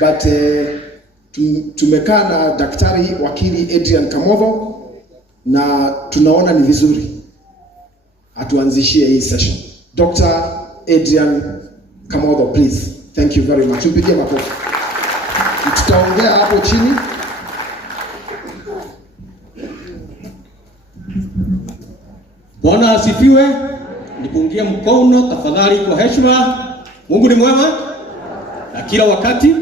but tumekaa na daktari wakili Adrian Kamotho na tunaona ni vizuri atuanzishie hii session. Dr. Adrian Kamotho, please. Thank you very much. Tupige makofi. Tutaongea hapo chini. Bwana asifiwe. Nipungie mkono tafadhali kwa heshima. Mungu ni mwema na kila wakati.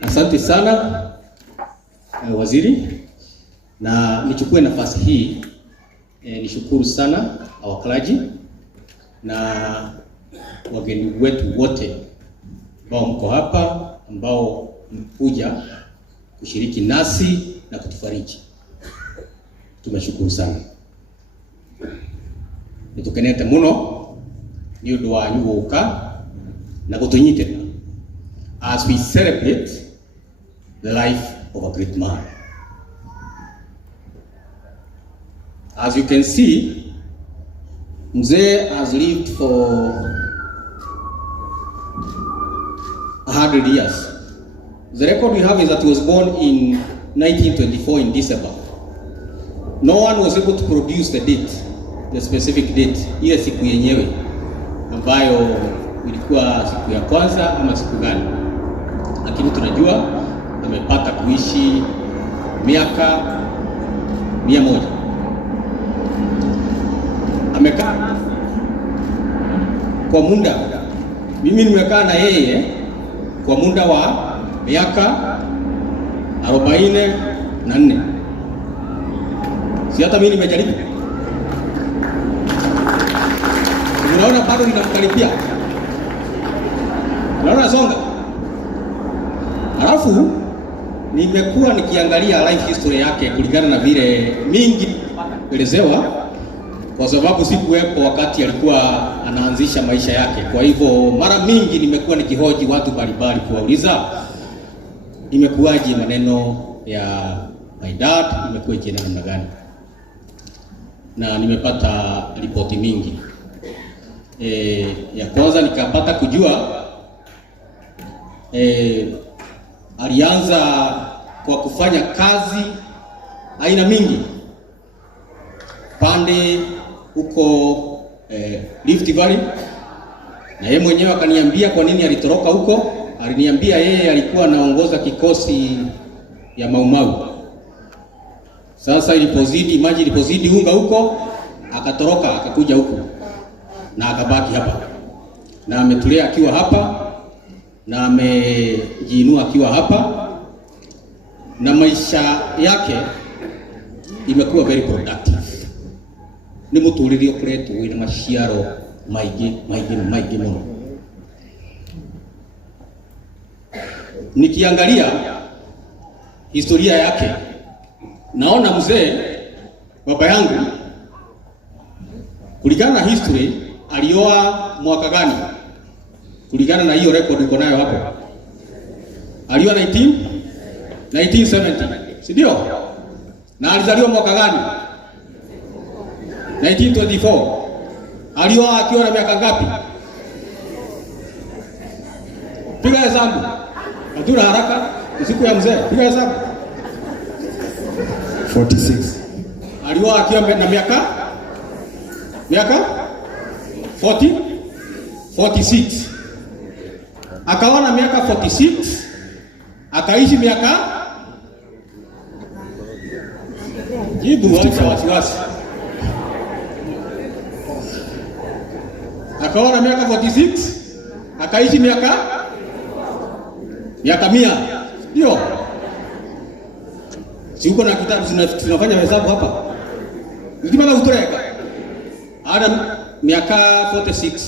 Asante sana waziri, na nichukue nafasi hii nishukuru sana awakalaji na wageni wetu wote ambao mko hapa, ambao mkuja kushiriki nasi na kutufariji. Tumeshukuru sana. Nitukenete muno ni undu wanyu guka na gutunyitira as we celebrate the life of a great man. As you can see, Mzee has lived for 100 years. The record we have is that he was born in 1924 in December. No one was able to produce the date, the specific date, ile siku yenyewe ambayo ilikuwa siku ya kwanza ama siku gani, lakini tunajua amepata kuishi miaka 100. Amekaa kwa muda, mimi nimekaa na yeye kwa muda wa miaka 44. Si hata mimi nimejaribu. Unaona bado ninamkaribia. Unaona songa. Alafu nimekuwa nikiangalia life history yake kulingana na vile mingi elezewa, kwa sababu sikuwepo wakati alikuwa anaanzisha maisha yake. Kwa hivyo mara mingi nimekuwa nikihoji watu mbalimbali kuwauliza imekuwaje maneno ya my dad, imekuwa ikienda namna gani, na nimepata ripoti mingi. Ya kwanza nikapata kujua alianza kwa kufanya kazi aina mingi pande huko Rift Valley, na yeye mwenyewe akaniambia kwa nini alitoroka huko. Aliniambia yeye alikuwa anaongoza kikosi ya Mau Mau. Sasa ilipozidi maji, ilipozidi unga huko, akatoroka akakuja huko na akabaki hapa, na ametulea akiwa hapa na amejiinua akiwa hapa, na maisha yake imekuwa very productive. Ni muturire ukoretwo wina maciaro maigi muno. Nikiangalia historia yake naona mzee baba yangu, kulingana na history, alioa mwaka gani? Kulingana na hiyo record uko nayo hapo, alioa 1970, si ndio? Na alizaliwa mwaka gani? 1924. Alioa akiwa na miaka ngapi? Piga hesabu. Hatuna haraka, siku ya mzee. Piga hesabu. 46. Alioa akiwa na miaka 46. Akawa na miaka 46, akaishi miaka jibu wasiwasi. Akawa na miaka 46, akaishi miaka 100. Ndio. Si uko na kitabu tunafanya hesabu hapa. Nikimala utoreka. Ada miaka 46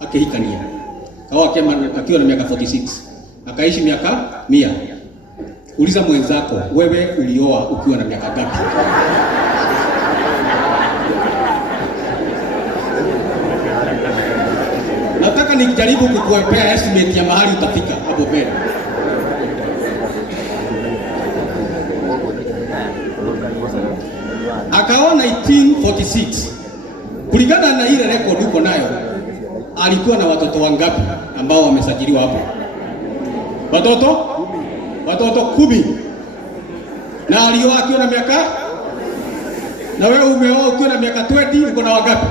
akihikania. Kawa akiwa na miaka 46, akaishi miaka 100. Uliza mwenzako, wewe ulioa ukiwa na miaka ngapi? Nataka nikijaribu kukuwekea estimate ya mahali utafika hapo mbele. Akawa 1946. Kulingana na ile record uko nayo, alikuwa na watoto wangapi ambao wamesajiliwa hapo? Watoto 10. Na alioa akiwa na miaka, na wewe umeoa ukiwa na miaka 20, uko na wangapi?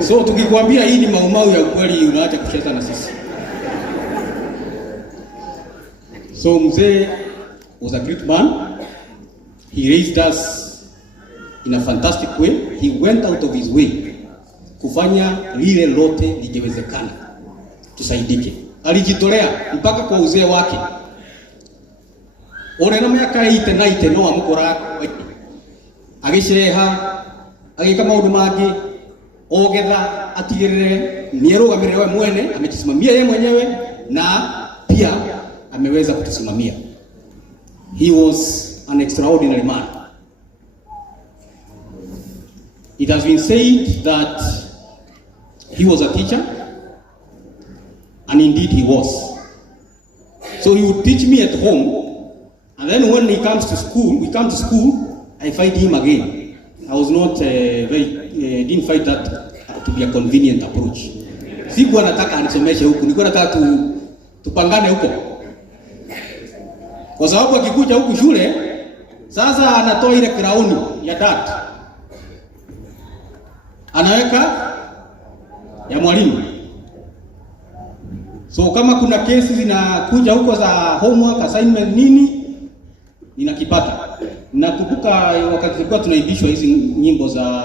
So tukikwambia hii ni maumau ya ukweli, unaacha kucheza na sisi. So mzee was a great man. He raised us in a fantastic way. He went out of his way kufanya lile lote lijewezekana tusaidike. Alijitolea mpaka kwa uzee wake. Ona na miaka 89 no amukora agisheha agika maundu mangi ogetha atigirire nierugamire we mwene, amejisimamia yeye mwenyewe na pia ameweza kutusimamia. He was an extraordinary man. It has been said that he was a teacher, and indeed he was. So he would teach me at home, and then when he comes to school, we come to school, I fight him again. I was not didn't find that to be a convenient approach. Sikuwa nataka anisomeshe huku, nilikuwa nataka tupangane huko. Kwa sababu akikuja huku shule, sasa anatoa ile crown ya dad, anaweka ya mwalimu. So kama kuna kesi zinakuja huko za homework assignment nini, ninakipata. Nakumbuka wakati tulikuwa tunaibishwa hizi nyimbo za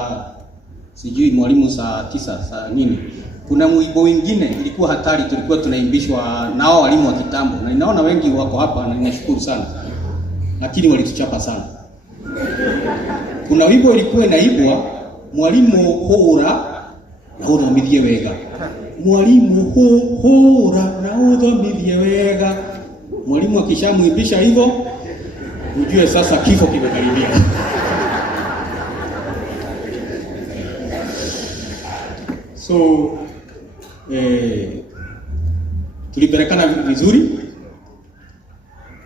sijui mwalimu saa 9 saa nini, kuna mwimbo wengine ilikuwa hatari, tulikuwa tunaimbishwa nao walimu wa kitambo, na ninaona wengi wako hapa na ninashukuru sana, lakini walituchapa sana. Kuna wimbo ilikuwa inaibwa, mwalimu hora na uthomithie wega, mwalimu hora na uthomithie wega. Mwalimu akishamwimbisha hivyo, ujue sasa kifo kimekaribia. So tulipelekana vizuri.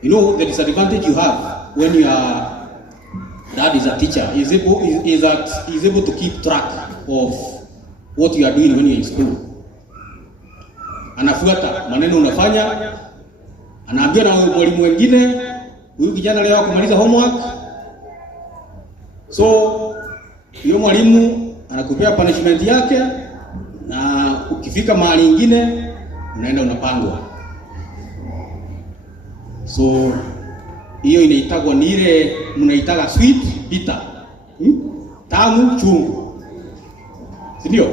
You know the disadvantage you have when your dad is a teacher is able to keep track of what you are doing when you are in school. Anafuata maneno unafanya, anaambia na mwalimu wengine, huyu kijana leo kumaliza homework. So hiyo mwalimu anakupea punishment yake, na ukifika mahali nyingine unaenda unapangwa. So hiyo inaitagwa ni ile mnaitaga sweet bitter. Tamu chungu. Sindio?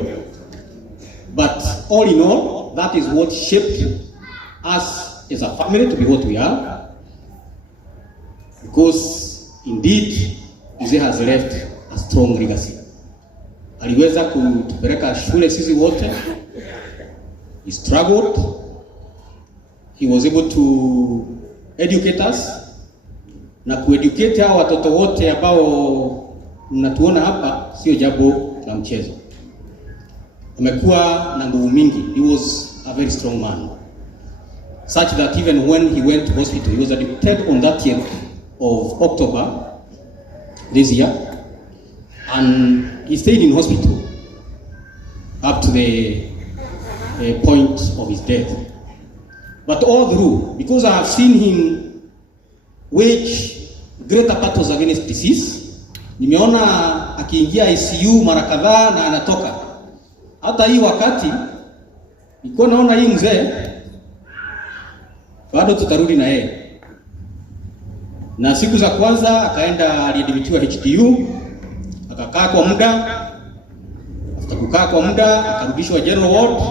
But all in all, that is what shaped us as a family to be what we are. Because indeed, Mzee has left a strong legacy. Aliweza kutupeleka shule sisi wote. He struggled. He was able to educate us. Na kueducate hao watoto wote ambao mnatuona hapa sio jambo la mchezo. Amekuwa na nguvu mingi. He was a very strong man. Such that even when he went to hospital, he was admitted on that 30th of October this year, and he stayed in hospital up to the point of his death. But all through, because I have seen him wage greater battles against disease, nimeona akiingia ICU mara kadhaa na anatoka. Hata hii wakati nilikuwa naona hii mzee bado tutarudi na yeye. Na siku za kwanza akaenda aliadmitiwa HDU, akakaa kwa muda, after kukaa kwa muda akarudishwa general ward.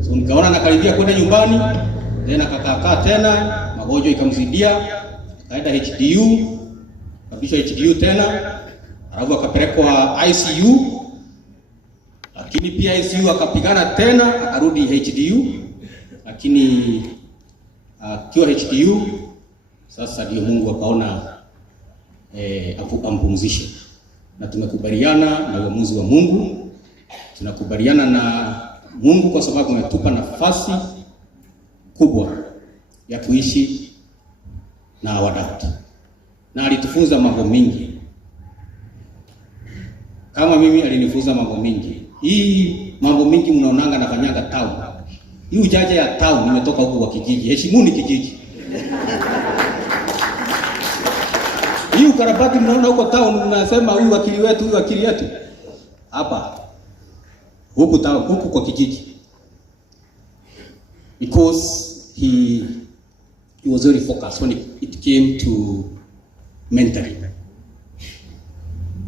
So nikaona nakaribia kwenda nyumbani, tena akakaa tena, magonjwa ikamzidia, akaenda HDU, akarudishwa HDU tena, alafu akapelekwa ICU. Lakini pia ICU akapigana tena, akarudi HDU, lakini akiwa HDU sasa ndio Mungu akaona ampumzishe. Na tumekubaliana na uamuzi wa Mungu. Tunakubaliana na Mungu kwa sababu ametupa nafasi kubwa ya kuishi na wadau. Na alitufunza mambo mingi. kama mimi alinifunza mambo mingi. Hii mambo mingi mnaonanga nafanyanga town. Hii ujaja ya town nimetoka huko kwa kijiji. Heshimuni kijiji. Hii ukarabati mnaona huko town mnasema huyu wakili wetu, huyu wakili yetu. Hapa. Huku town, huku kwa kijiji. Because he was very focused when it came to mentoring.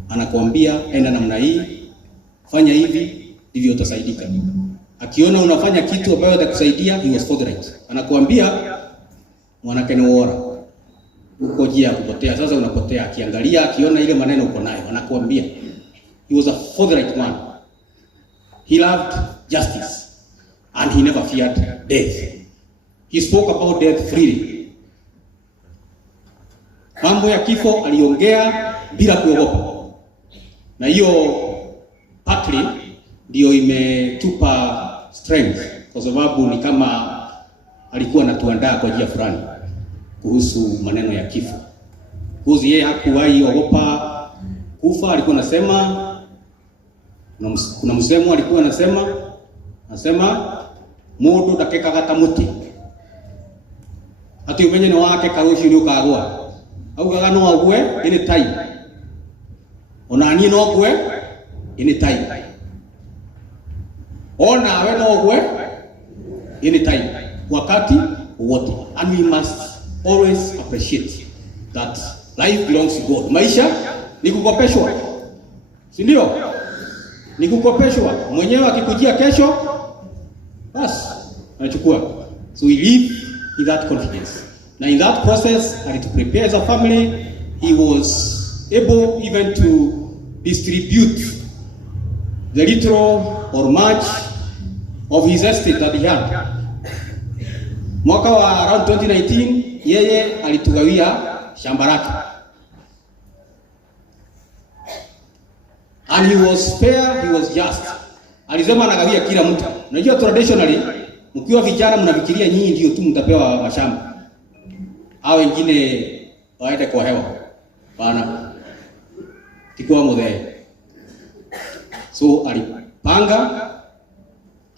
Anakuambia enda namna hii, fanya hivi, ndivyo utasaidika. Akiona unafanya kitu ambayo itakusaidia, he was forthright. Anakuambia mwanake ni wora. Uko njia kupotea, sasa unapotea. Akiangalia, akiona ile maneno uko nayo, anakuambia. He was a forthright man. He loved justice and he never feared death. He spoke about death freely. Mambo ya kifo aliongea bila kuogopa. Na hiyo partly ndio imetupa strength, kwa sababu ni kama alikuwa anatuandaa kwa njia fulani kuhusu maneno ya kifo. Kuzi yeye hakuwahi ogopa kufa. Alikuwa anasema, kuna msemo alikuwa anasema mundu ndakeka gata muti ati umenye no wake karucio ni ukagwa augaga no agwe any time ona ni no gwe any time ona we no gwe any time wakati wote. And we must always appreciate that life belongs to God. Maisha ni kukopeshwa, si ndio? Ni kukopeshwa. Mwenyewe akikujia kesho basi anachukua. So we live in that confidence. Now in that process, and to prepare as a family, he was able even to distribute the little or much of his estate that he had. Mwaka wa around 2019, yeye alitugawia shamba lake. And he was fair, he was just. Alisema anagawia kila mtu. Unajua traditionally, mkiwa vijana mnafikiria nyinyi ndio tu mtapewa mashamba. Hao wengine waende kwa hewa. Bana. Tikuwa mudhe. So alipanga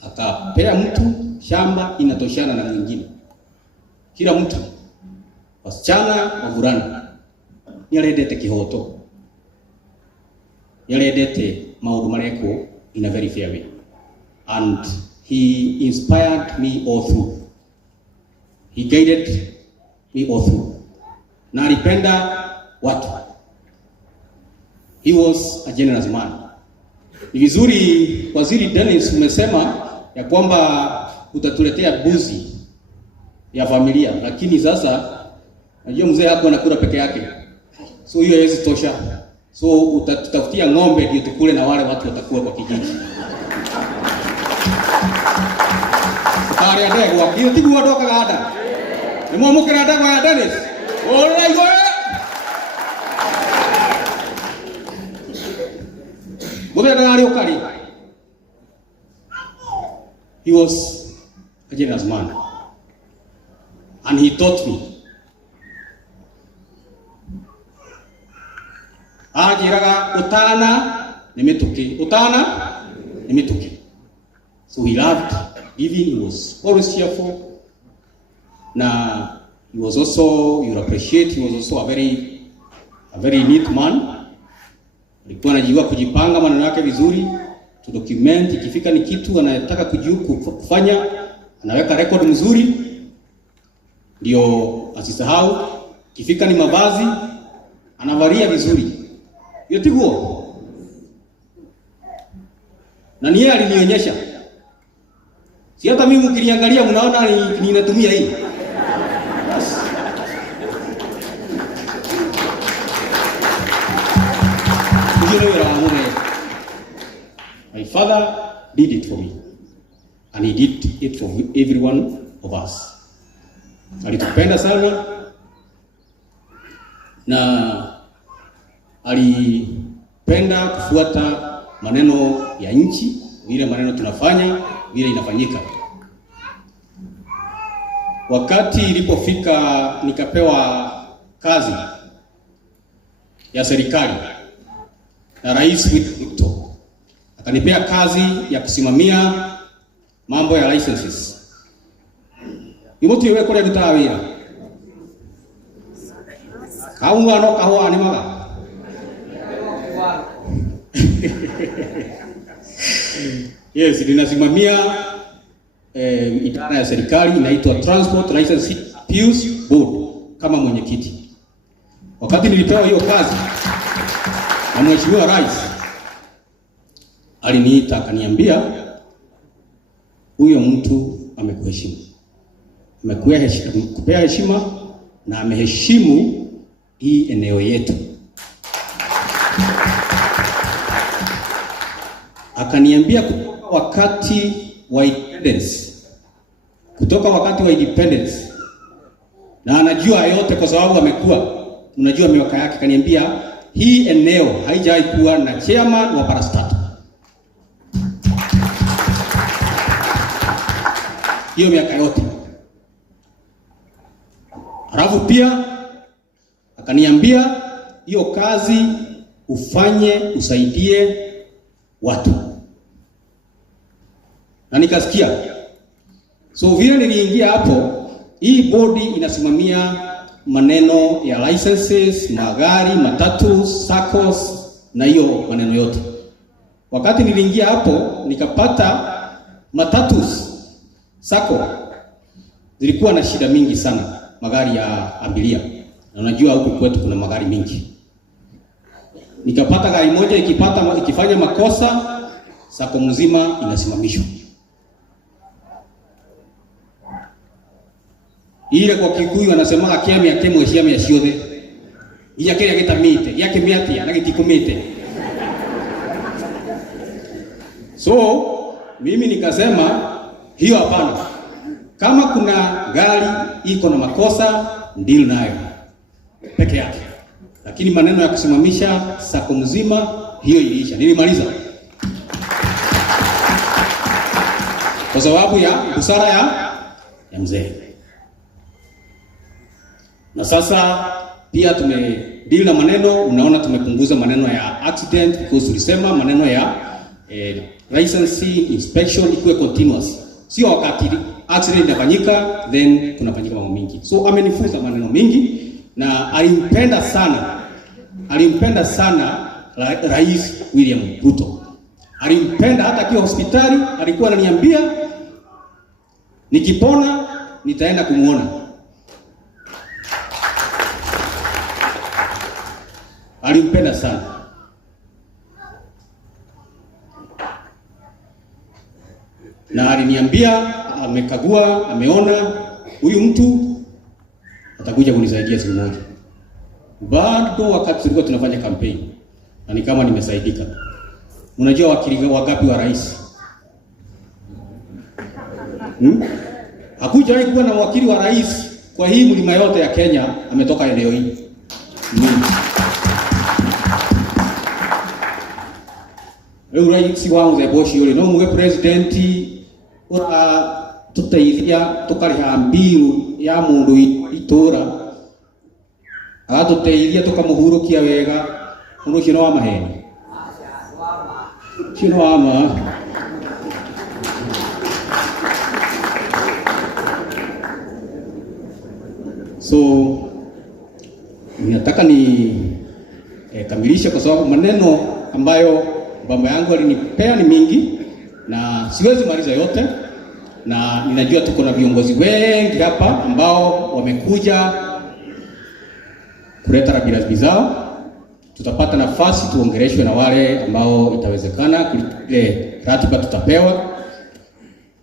akapea mtu shamba inatoshana na mwingine. Kila mtu wasichana wavulana niarendete kihoto. Niarendete maundu mareko in a very fair way. And he inspired me all through. He guided me all through. Na alipenda watu. He was a generous man. Ni vizuri Waziri Dennis umesema ya kwamba utatuletea buzi ya familia, lakini sasa najua mzee hapo anakula peke yake. So hiyo haiwezi tosha. So utatutafutia ng'ombe ndio tukule na wale watu watakuwa kwa kijiji. Kare adegwa, hiyo tigu wadoka gada. Ni mwamu kira adegwa ya Dennis. Alright go. Mudhe ndari ukari. He was a generous man. And he taught me. Ajiraga utana nimituki. Utana nimituki. So he loved giving. He was always cheerful. Na he was also, you'll appreciate, he was also a very neat man. Alikuwa anajua kujipanga maneno yake vizuri, to document. Ikifika ni kitu anataka kufanya, anaweka record mzuri ndio asisahau. Ikifika ni mavazi, anavalia vizuri. Yote huo. Na ni yeye alinionyesha. Si hata mimi mkiniangalia mnaona ninatumia hii. My father did it for me. And he did it for every one of us. Alitupenda sana na alipenda kufuata maneno ya nchi, vile maneno tunafanya, vile inafanyika. Wakati ilipofika nikapewa kazi ya serikali, na Rais William Ruto akanipea kazi ya kusimamia mambo ya licenses. Imutu yewe kule gutawira. Kaunga no kahwa ni maga. Yes, ninasimamia idara ya serikali inaitwa Transport Licensing Appeals Board kama mwenyekiti. Wakati nilipewa hiyo kazi na Mheshimiwa Rais, aliniita akaniambia, huyo mtu amekuheshimu. Amekupea heshima na ameheshimu hii eneo yetu. Akaniambia kutoka wakati wa independence, na anajua yote kwa sababu amekuwa, unajua miaka yake. Akaniambia hii eneo haijawahi kuwa na chairman wa parastatal. Hiyo miaka yote. Halafu pia akaniambia hiyo kazi ufanye, usaidie watu. Na nikasikia. So vile niliingia hapo, hii bodi inasimamia maneno ya licenses, magari, matatu, SACCOS na hiyo maneno yote. Wakati niliingia hapo nikapata matatus SACCO zilikuwa na shida mingi sana, magari ya abiria. Na unajua huku kwetu kuna magari mingi. Nikapata gari moja ikifanya makosa, SACCO mzima inasimamishwa. Ile kwa Kikuyu anasema akemia kemo ciamia ciothe. Iya kile gitamite, yake miatia na gitikumite. So mimi nikasema hiyo hapana. Kama kuna gari iko na makosa, deal nayo peke yake. Lakini maneno ya kusimamisha SACCO mzima, hiyo iliisha. Nilimaliza. Kwa sababu ya busara ya mzee. Na sasa pia tumedeal na maneno, unaona tumepunguza maneno ya accident because tulisema maneno ya licensing inspection ikuwe continuous. Sio wakati accident inafanyika then kunafanyika mambo mingi. So amenifunza maneno mingi na alimpenda sana Rais William Ruto. Alimpenda hata akiwa hospitali, alikuwa ananiambia nikipona nitaenda kumuona. Alimpenda sana. Na aliniambia amekagua, ameona huyu mtu atakuja kunisaidia siku moja. Bado wakati tulikuwa tunafanya campaign, na ni kama nimesaidika. Unajua wakili wangapi wa rais? Hakujawahi kuwa na wakili wa rais kwa hii mlima yote ya Kenya, ametoka eneo hili. Rais wangu za boshi yule no muge president ora tuteithia tukariha mbiru ya mundu itura agatuteithia tukamuhurukia wega mundu kino wa maheni kino wa ma so ninataka ni kamilisha kwa sababu maneno ambayo baba yangu alinipea ni mingi na siwezi maliza yote, na ninajua tuko na viongozi wengi hapa ambao wamekuja kuleta rabirazi zao. Tutapata nafasi tuongeleshwe na wale ambao itawezekana, ratiba tutapewa,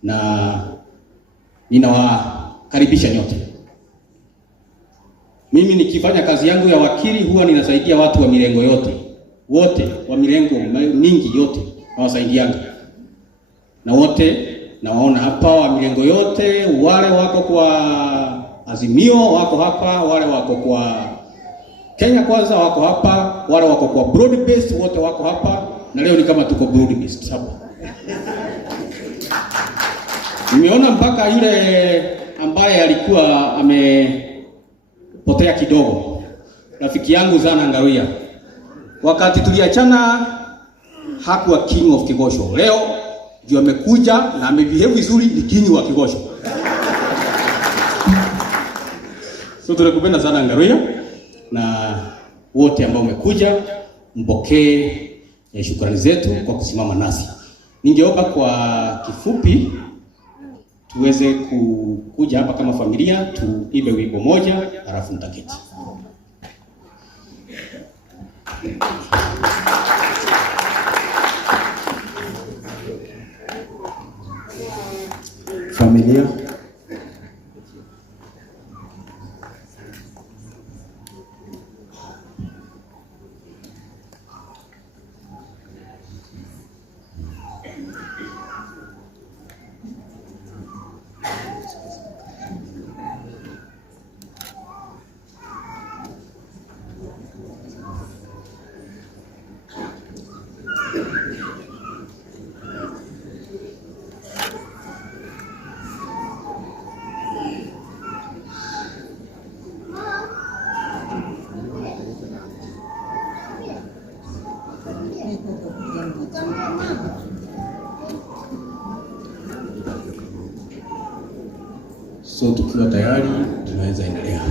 na ninawakaribisha nyote. Mimi nikifanya kazi yangu ya wakili huwa ninasaidia watu wa mirengo yote. Wote wa mirengo mingi yote nawasaidiana. Na wote nawaona hapa wa mirengo yote, wale wako kwa Azimio wako hapa, wale wako kwa Kenya Kwanza wako hapa, wale wako kwa broad based wote wako hapa, na leo ni kama tuko broad based hapa. Nimeona mpaka yule ambaye alikuwa amepotea kidogo, rafiki yangu Zana Ngawia. Wakati tuliachana hakuwa king of Kigosho. Leo ndio amekuja na amebehave vizuri, ni king wa Kigosho. So tunakupenda sana Ngaruya, na wote ambao umekuja mpokee shukrani zetu kwa kusimama nasi. Ningeomba kwa kifupi tuweze kuja hapa kama familia tuimbe wimbo moja halafu nitaketi. Familia, so tukiwa tayari tunaweza endelea.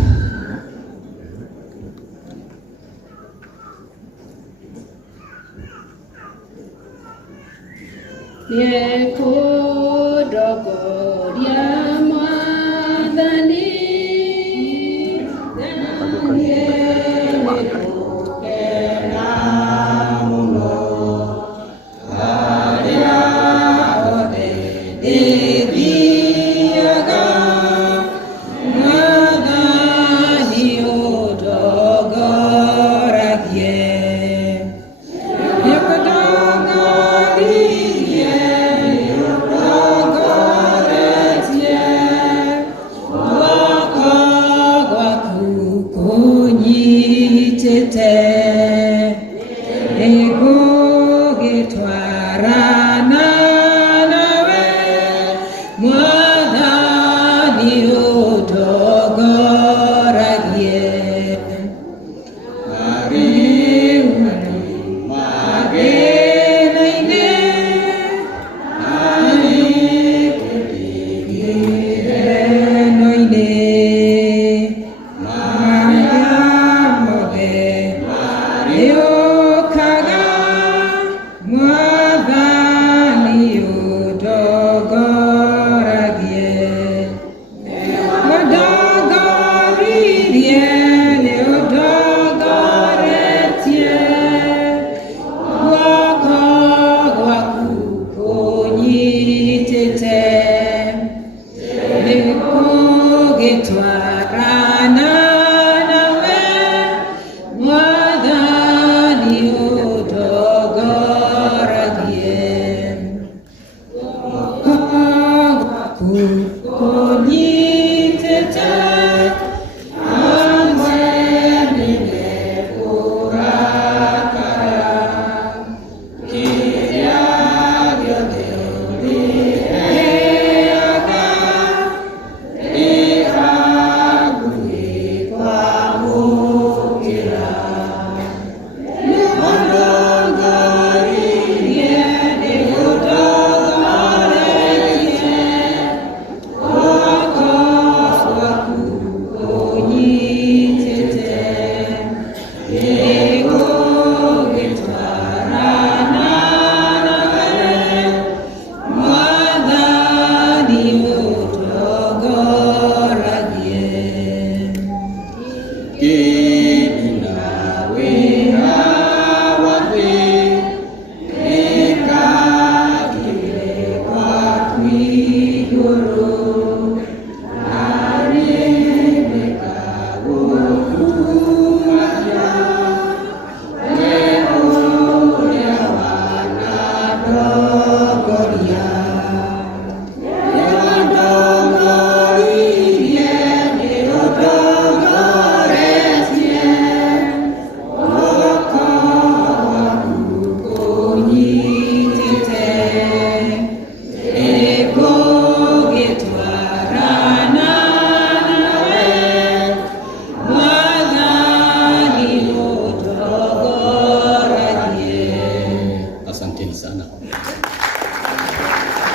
Kaga sana.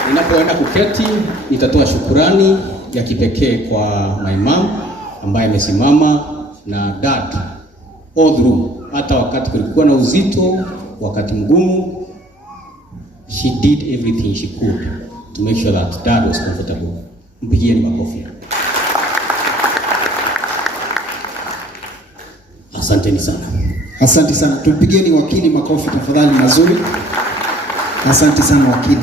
Ninapoenda kuketi, nitatoa shukurani ya kipekee kwa my mom ambaye amesimama na dad all through, hata wakati kulikuwa na uzito, wakati mgumu, she did everything she could to make sure that dad was comfortable. Mpigieni makofi. Asanteni sana. Asante sana. Tumpigieni wakili makofi tafadhali mazuri. Asante sana wakili.